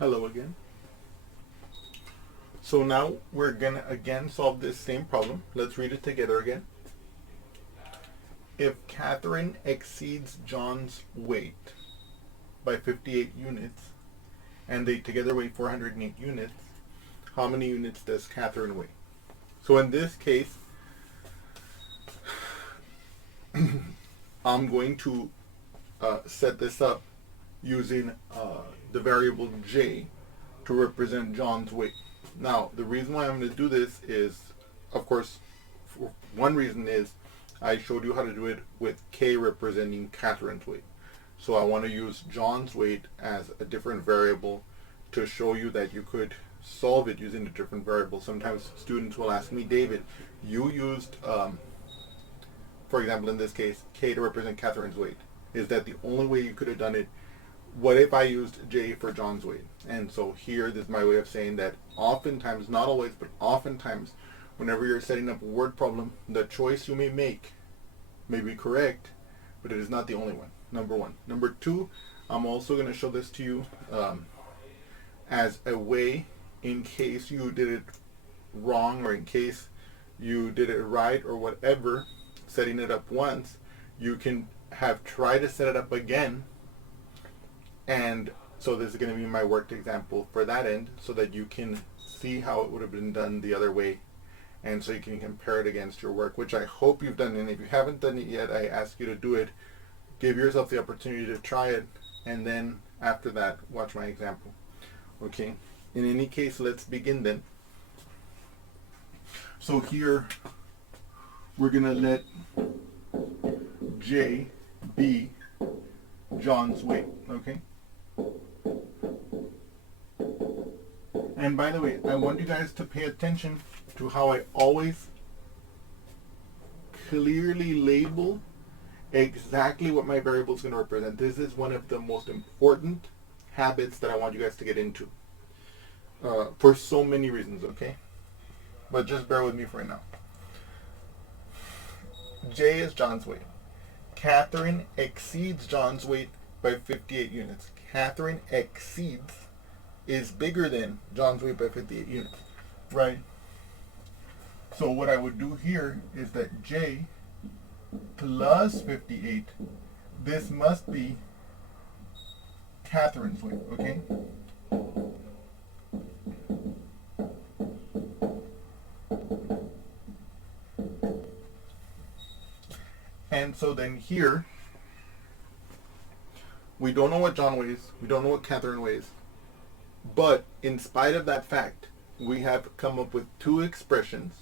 Hello again. So now we're going to again solve this same problem. Let's read it together again. If Catherine exceeds John's weight by 58 units, and they together weigh 408 units, how many units does Catherine weigh? So in this case, I'm going to set this up using the variable j to represent John's weight. Now, the reason why I'm going to do this is, of course, one reason is I showed you how to do it with k representing Catherine's weight. So I want to use John's weight as a different variable to show you that you could solve it using a different variable. Sometimes students will ask me, David, you used, for example, in this case, k to represent Catherine's weight. Is that the only way you could have done it? What if I used j for John's weight? And so here, this is my way of saying that oftentimes, not always, but oftentimes, whenever you're setting up a word problem, the choice you may make may be correct, but it is not the only one, number one. Number two, I'm also going to show this to you as a way, in case you did it wrong or in case you did it right or whatever, setting it up once, you can have tried to set it up again. And so this is going to be my worked example for that end so that you can see how it would have been done the other way. And so you can compare it against your work, which I hope you've done. And if you haven't done it yet, I ask you to do it. Give yourself the opportunity to try it. And then after that, watch my example. Okay. In any case, let's begin then. So here, we're going to let J be John's weight. Okay. And by the way, I want you guys to pay attention to how I always clearly label exactly what my variable is going to represent. This is one of the most important habits that I want you guys to get into for so many reasons, okay? But just bear with me for right now. J is John's weight. Catherine exceeds John's weight by 58 units. Catherine exceeds is bigger than John's weight by 58 units, right? So what I would do here is that J plus 58, this must be Catherine's weight, okay? And so then here, we don't know what John weighs, we don't know what Catherine weighs, but in spite of that fact, we have come up with two expressions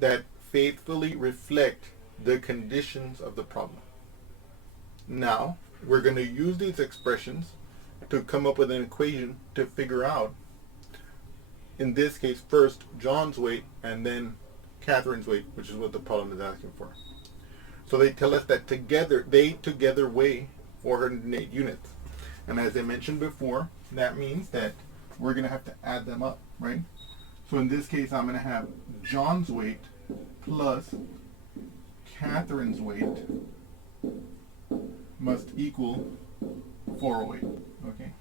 that faithfully reflect the conditions of the problem. Now, we're going to use these expressions to come up with an equation to figure out, in this case, first John's weight and then Catherine's weight, which is what the problem is asking for. So they tell us that they together weigh 408 units. And as I mentioned before, that means that we're going to have to add them up, right? So in this case, I'm going to have John's weight plus Catherine's weight must equal 408, okay?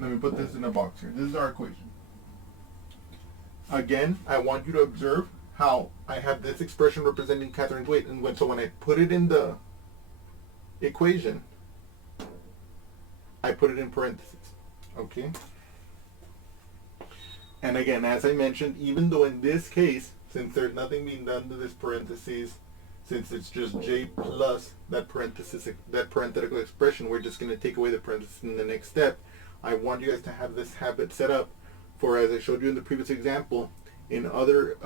Let me put this in a box here. This is our equation. Again, I want you to observe how I have this expression representing Catherine's weight, and so when I put it in the equation, I put it in parentheses, okay? And again, as I mentioned, even though in this case, since there's nothing being done to this parentheses, since it's just J plus that parenthesis, that parenthetical expression, we're just going to take away the parenthesis in the next step. I want you guys to have this habit set up for, as I showed you in the previous example, in other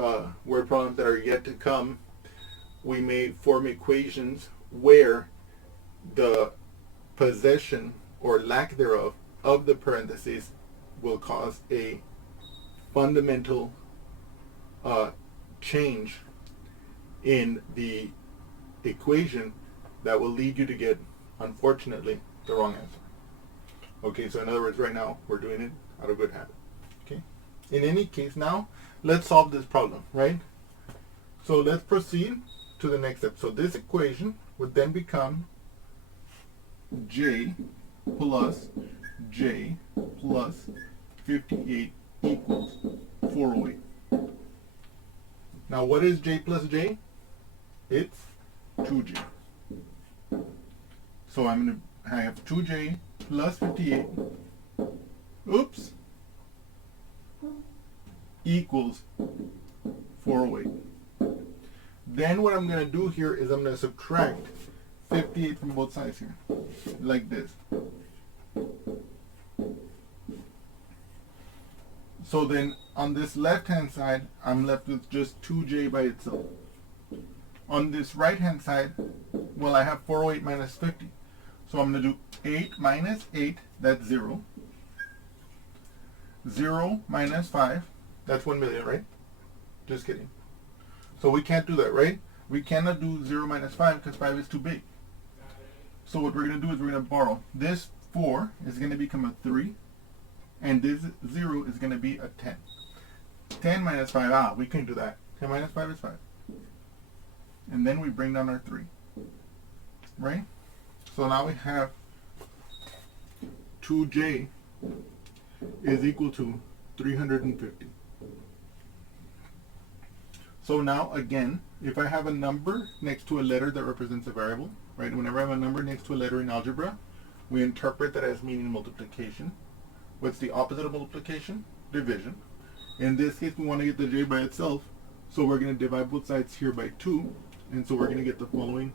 word problems that are yet to come, we may form equations where the possession or lack thereof of the parentheses will cause a fundamental change in the equation that will lead you to get, unfortunately, the wrong answer. Okay, so in other words, right now, we're doing it out of good habit. Okay. In any case, now, let's solve this problem, right? So let's proceed to the next step. So this equation would then become J plus j plus 58 equals 408. Now what is j plus j? It's 2j. So I have 2j plus 58, oops, equals 408. Then what I'm going to do here is I'm going to subtract 58 from both sides here, like this. So then on this left hand side, I'm left with just 2j by itself. On this right hand side, well, I have 408 minus 50. So I'm going to do 8 minus 8, that's 0. 0 minus 5, that's 1 million, right? Just kidding. So we can't do that, right? We cannot do 0 minus 5 because 5 is too big. So what we're going to do is we're going to borrow. This 4 is going to become a 3, and this 0 is going to be a 10. 10 minus 5, we can do that. 10 minus 5 is 5. And then we bring down our 3, right? So now we have 2j is equal to 350. So now again, if I have a number next to a letter that represents a variable, right? Whenever I have a number next to a letter in algebra, we interpret that as meaning multiplication. What's the opposite of multiplication? Division. In this case, we want to get the j by itself, so we're going to divide both sides here by 2, and so we're going to get the following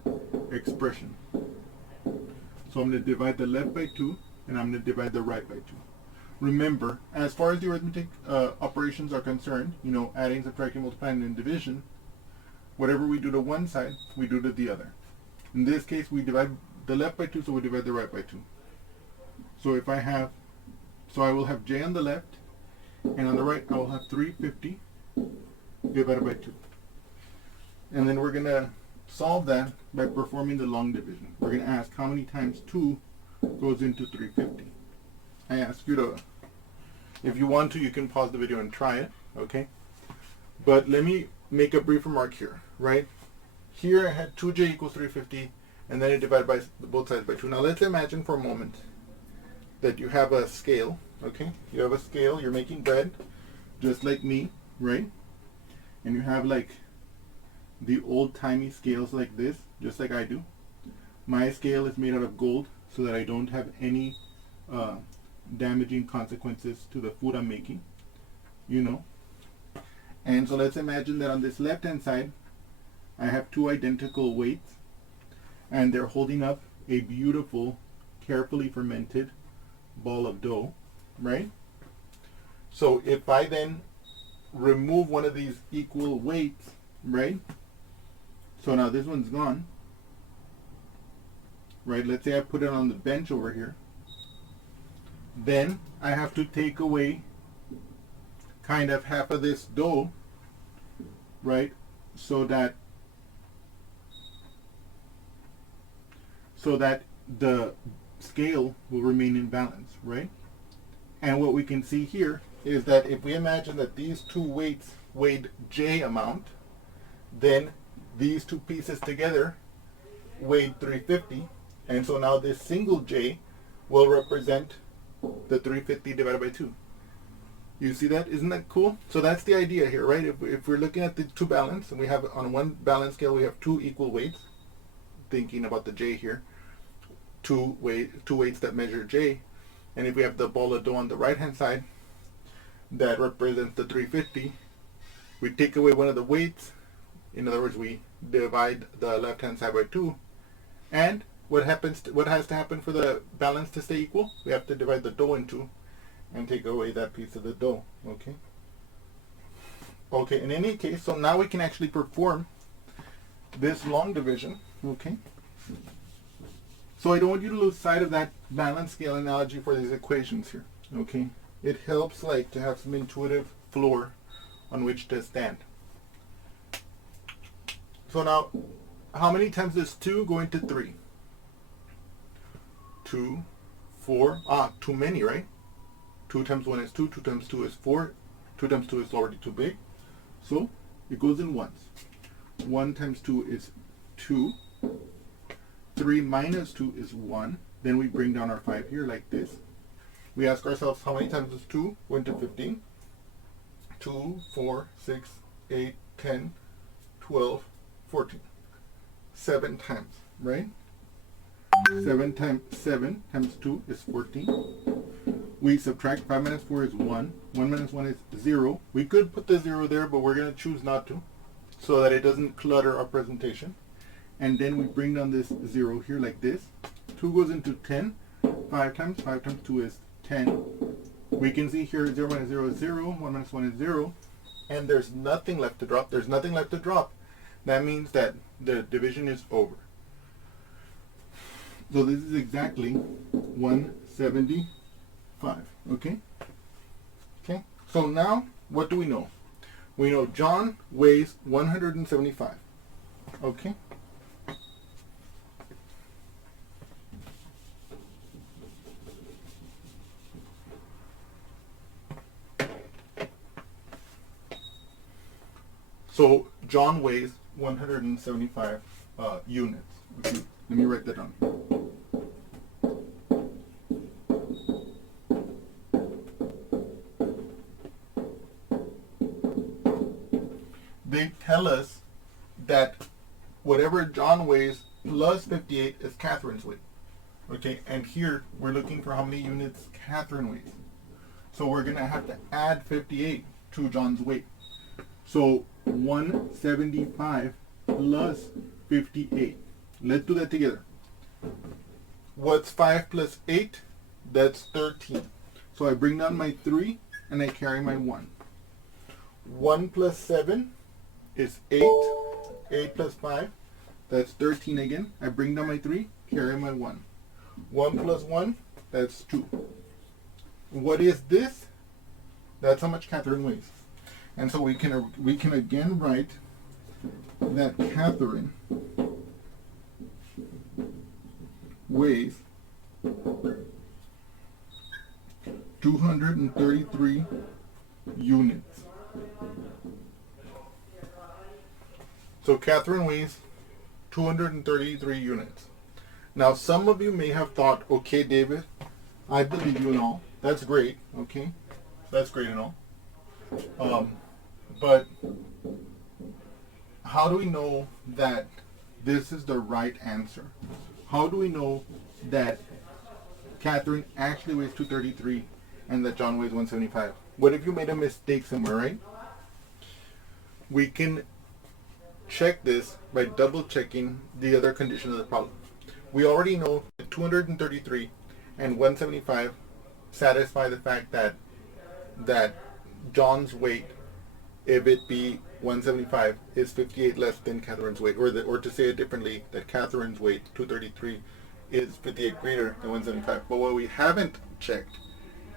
expression. So I'm going to divide the left by 2, and I'm going to divide the right by 2. Remember, as far as the arithmetic operations are concerned, you know, adding, subtracting, multiplying, and division, whatever we do to one side, we do to the other. In this case, we divide the left by 2, so we divide the right by 2. So if I have, so I will have j on the left, and on the right, I will have 350 divided by 2. And then we're going to solve that by performing the long division. We're going to ask how many times 2 goes into 350. I ask you to, if you want to, you can pause the video and try it, okay? But let me make a brief remark here, right? Here I had 2j equals 350, and then I divided by both sides by 2. Now let's imagine for a moment that you have a scale, okay? You have a scale, you're making bread, just like me, right? And you have like the old-timey scales like this, just like I do. My scale is made out of gold so that I don't have any damaging consequences to the food I'm making, you know. And so let's imagine that on this left-hand side, I have two identical weights, and they're holding up a beautiful, carefully fermented ball of dough, right? So if I then remove one of these equal weights, right? So now this one's gone, right? Let's say I put it on the bench over here. Then I have to take away kind of half of this dough, right? So that the scale will remain in balance, right? And what we can see here is that if we imagine that these two weights weighed j amount, then these two pieces together weighed 350, and so now this single j will represent the 350 divided by 2. You see that? Isn't that cool? So that's the idea here, right? If we're looking at the two balance, and we have on one balance scale we have two equal weights, thinking about the j here, two weights that measure j, and if we have the ball of dough on the right hand side that represents the 350, we take away one of the weights. In other words, we divide the left hand side by 2, and what has to happen for the balance to stay equal? We have to divide the dough in 2 and take away that piece of the dough, okay? Okay, in any case, so now we can actually perform this long division, okay? So I don't want you to lose sight of that balance scale analogy for these equations here, okay? It helps like to have some intuitive floor on which to stand. So now, how many times does 2 go into 3? 2, 4, too many, right? 2 times 1 is 2, 2 times 2 is 4, 2 times 2 is already too big. So it goes in ones. 1 times 2 is 2. 3 minus 2 is 1. Then we bring down our 5 here like this. we ask ourselves, how many times does 2 go into 15? 2, 4, 6, 8, 10, 12, 14. 7 times, right? 7 times 7 times 2 is 14. We subtract 5 minus 4 is 1. 1 minus 1 is 0. We could put the 0 there, but we're going to choose not to, so that it doesn't clutter our presentation. And then we bring down this 0 here like this. 2 goes into 10. 5 times 2 is 10. We can see here 0 minus 0 is 0. 1 minus 1 is 0. And there's nothing left to drop. There's nothing left to drop. That means that the division is over. So this is exactly 175. Okay? Okay? So now, what do we know? We know John weighs 175. Okay? So John weighs 175 units. Okay, let me write that down. They tell us that whatever John weighs plus 58 is Catherine's weight. Okay, and here we're looking for how many units Katherine weighs. So we're going to have to add 58 to John's weight. So 175 plus 58. Let's do that together. What's 5 plus 8? That's 13. So I bring down my 3 and I carry my 1. 1 plus 7 is 8. 8 plus 5, that's 13 again. I bring down my 3, carry my 1. 1 plus 1, that's 2. What is this? That's how much Katherine weighs. And so we can again write that Katherine weighs 233 units. So Katherine weighs 233 units. Now some of you may have thought, okay, David, I believe you and all. That's great, okay? That's great and all. But how do we know that this is the right answer? How do we know that Katherine actually weighs 233 and that John weighs 175? What if you made a mistake somewhere, right? We can check this by double checking the other condition of the problem. We already know that 233 and 175 satisfy the fact that John's weight, if it be 175, is 58 less than Katherine's weight, or to say it differently, that Katherine's weight, 233, is 58 greater than 175. But what we haven't checked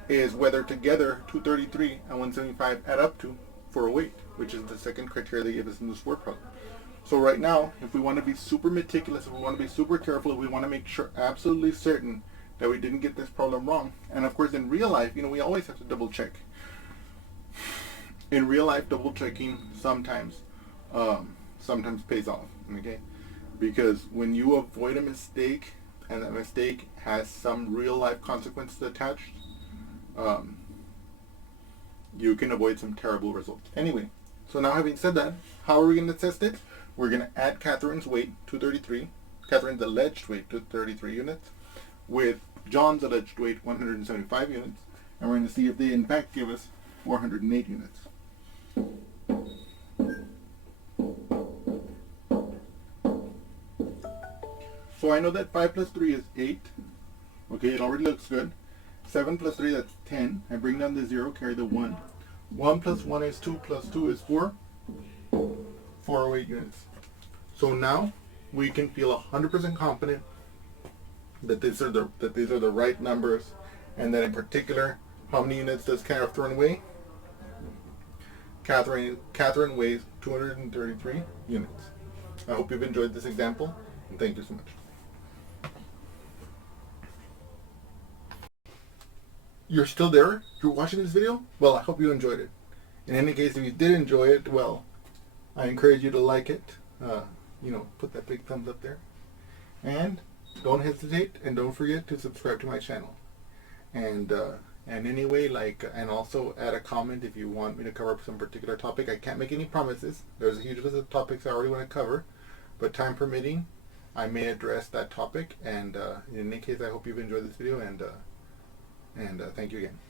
is whether together 233 and 175 add up to for a weight, which is the second criteria they give us in this word problem. So right now, if we want to be super meticulous, if we want to be super careful, if we want to make sure, absolutely certain that we didn't get this problem wrong, and of course in real life, we always have to double check. In real life, double checking sometimes pays off, okay? Because when you avoid a mistake and that mistake has some real life consequences attached, you can avoid some terrible results. Anyway, so now having said that, how are we going to test it? We're going to add Katherine's weight, 233, Katherine's alleged weight, 233 units, with John's alleged weight, 175 units, and we're going to see if they in fact give us 408 units. So I know that 5 plus 3 is 8. Okay, it already looks good. 7 plus 3, that's 10. I bring down the 0, carry the 1. 1 plus 1 is 2, plus 2 is 4. 408 units. So now we can feel 100% confident that these are the right numbers, and that in particular, how many units does Katherine weigh? Katherine weighs 233 units. I hope you've enjoyed this example, and thank you so much. You're still there? You're watching this video? Well, I hope you enjoyed it. In any case, if you did enjoy it, well, I encourage you to like it. Put that big thumbs up there. And don't hesitate and don't forget to subscribe to my channel. And And anyway, and also add a comment if you want me to cover some particular topic. I can't make any promises. There's a huge list of topics I already want to cover, but time permitting, I may address that topic. And in any case, I hope you've enjoyed this video, and thank you again.